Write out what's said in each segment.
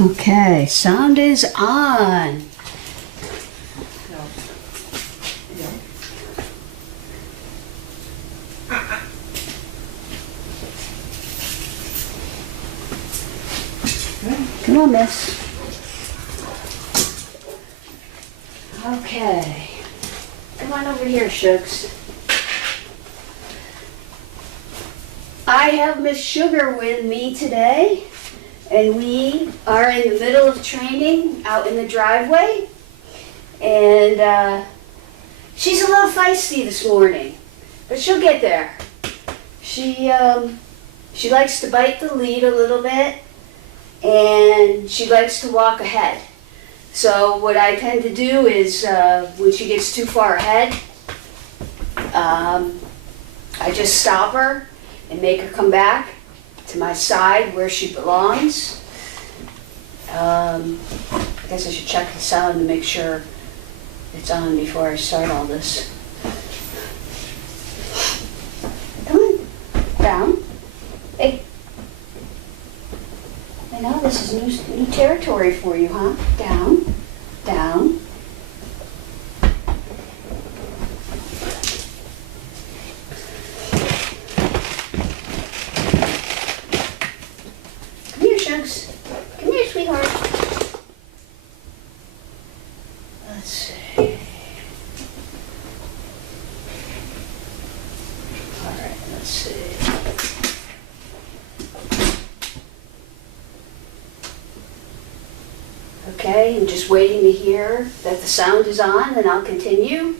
Okay, sound is on. Come on, miss. Okay. Come on over here, Shugs. I have Miss Sugar with me today, and we are in the middle of training out in the driveway. And she's a little feisty this morning, but she'll get there. She likes to bite the lead a little bit, and she likes to walk ahead. So what I tend to do is when she gets too far ahead, I just stop her and make her come back to my side where she belongs. I guess I should check the sound to make sure it's on before I start all this. Come on, down. Hey. I know this is new territory for you, huh? Down, down. Come here, Shugs. Come here, sweetheart. Let's see. All right, let's see. Okay, I'm just waiting to hear that the sound is on, and I'll continue.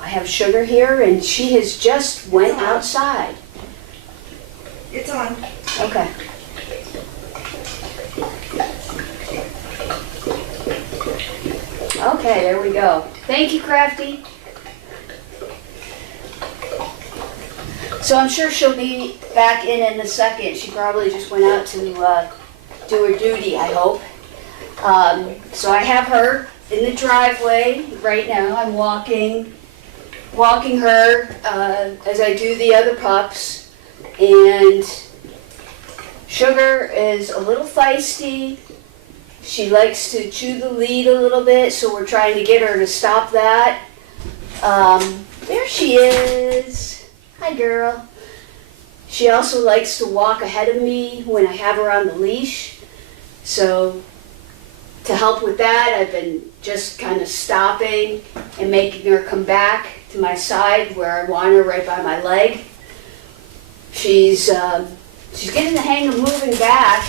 I have Sugar here, and she has just went outside. It's on. Okay. Okay, there we go. Thank you, Crafty. So I'm sure she'll be back in a second. She probably just went out to do her duty, I hope. So I have her in the driveway right now. I'm walking her as I do the other pups. And Sugar is a little feisty. She likes to chew the lead a little bit, so we're trying to get her to stop that. There she is. Hi, girl. She also likes to walk ahead of me when I have her on the leash. So to help with that, I've been just kind of stopping and making her come back to my side where I want her, right by my leg. She's getting the hang of moving back,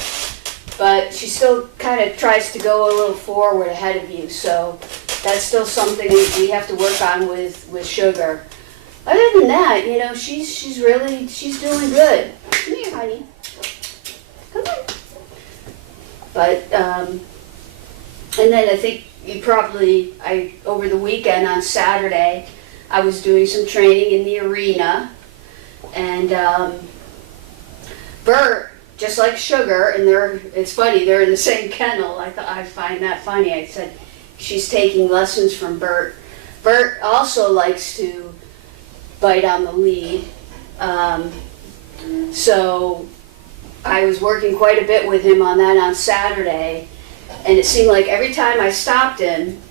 but she still kind of tries to go a little forward ahead of you. So that's still something we have to work on with Sugar. Other than that, you know, she's doing good. Come here, honey. Come on. But and then I think over the weekend on Saturday, I was doing some training in the arena, and Bert, just like Sugar, and it's funny, they're in the same kennel. I find that funny. I said she's taking lessons from Bert. Bert also likes to bite on the lead. So I was working quite a bit with him on that on Saturday, and it seemed like every time I stopped him,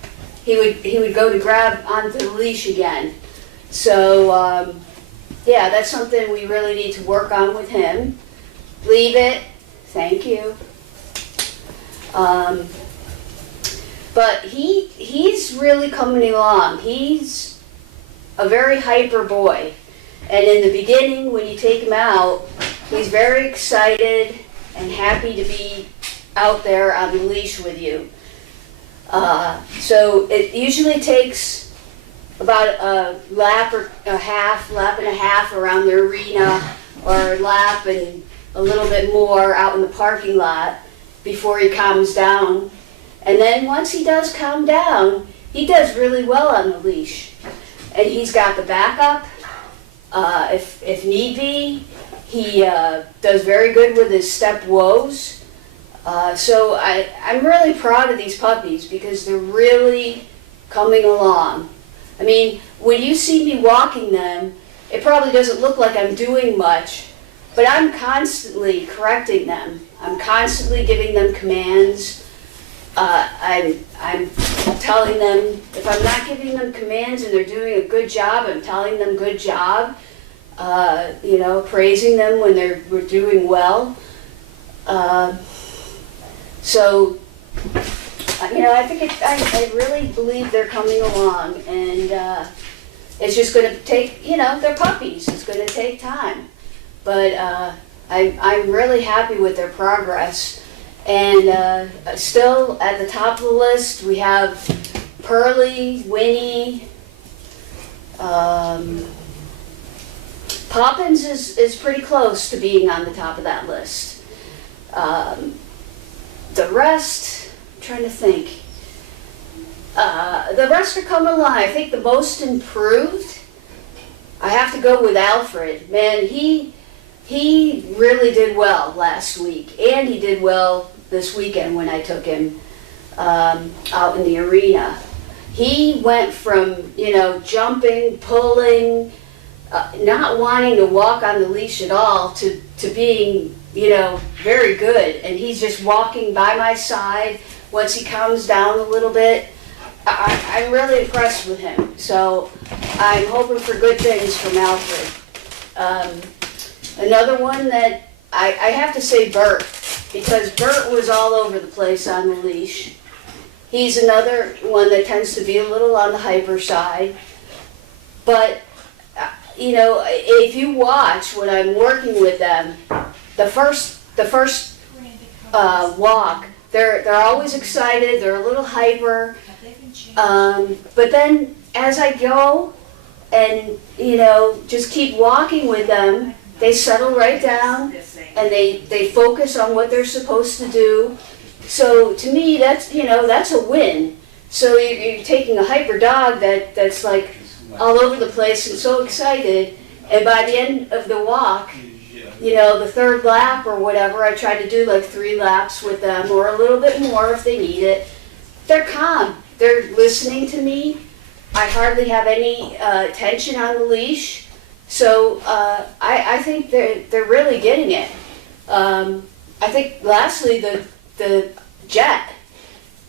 he would go to grab onto the leash again. So yeah, that's something we really need to work on with him. Leave it. Thank you. But he's really coming along. He's a very hyper boy. And in the beginning, when you take him out, he's very excited and happy to be out there on the leash with you. So it usually takes about a lap and a half around the arena, or a lap and a little bit more out in the parking lot before he calms down. And then once he does calm down, he does really well on the leash. And he's got the backup. If need be, he does very good with his step woes. So I'm really proud of these puppies because they're really coming along. I mean, when you see me walking them, it probably doesn't look like I'm doing much, but I'm constantly correcting them. I'm constantly giving them commands. I'm telling them, if I'm not giving them commands and they're doing a good job, I'm telling them good job. Praising them when we're doing well. I really believe they're coming along, and it's just going to take, they're puppies. It's going to take time, but I'm really happy with their progress. And still at the top of the list, we have Pearly, Winnie. Poppins is pretty close to being on the top of that list. The rest, I'm trying to think. The rest are coming along. I think the most improved, I have to go with Alfred. Man, he really did well last week, and he did well this weekend when I took him out in the arena. He went from, jumping, pulling, not wanting to walk on the leash at all to being, very good. And he's just walking by my side once he calms down a little bit. I'm really impressed with him. So I'm hoping for good things from Alfred. Another one that I have to say Bert, because Bert was all over the place on the leash. He's another one that tends to be a little on the hyper side. But if you watch when I'm working with them, the first walk, they're always excited. They're a little hyper. But then as I go and just keep walking with them, they settle right down and they focus on what they're supposed to do. So to me, that's a win. So you're taking a hyper dog that's like all over the place and so excited, and by the end of the walk, the third lap or whatever, I try to do like 3 laps with them or a little bit more if they need it. They're calm. They're listening to me. I hardly have any tension on the leash. So I think they're really getting it. I think lastly, the Jet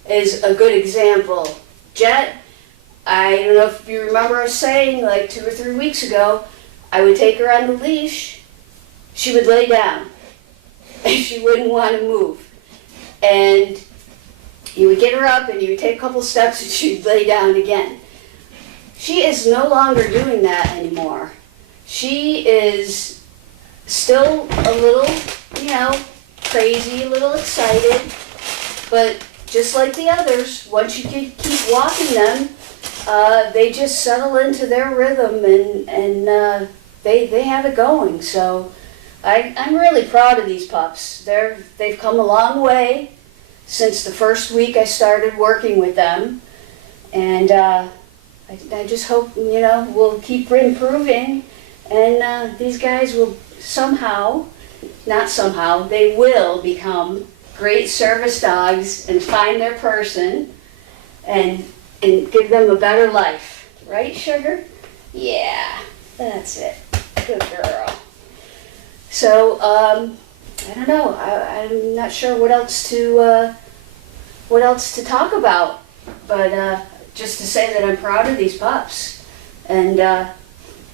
is a good example. Jet, I don't know if you remember us saying like 2 or 3 weeks ago, I would take her on the leash, she would lay down, and she wouldn't want to move. And you would get her up and you would take a couple steps and she'd lay down again. She is no longer doing that anymore. She is still a little, crazy, a little excited, but just like the others, once you keep walking them, they just settle into their rhythm and they have it going. So I'm really proud of these pups. They've come a long way since the first week I started working with them, and I just hope we'll keep improving, and these guys will they will become great service dogs and find their person and give them a better life. Right, Sugar? Yeah, that's it. Good girl. So, I don't know. I'm not sure what else to talk about, but just to say that I'm proud of these pups, and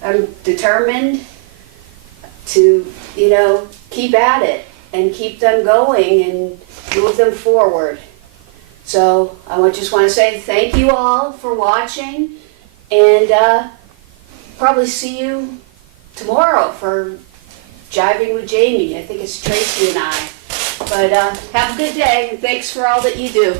I'm determined to, keep at it and keep them going and move them forward. So I just want to say thank you all for watching, and probably see you tomorrow for Jiving with Jamie. I think it's Tracy and I. But have a good day, and thanks for all that you do.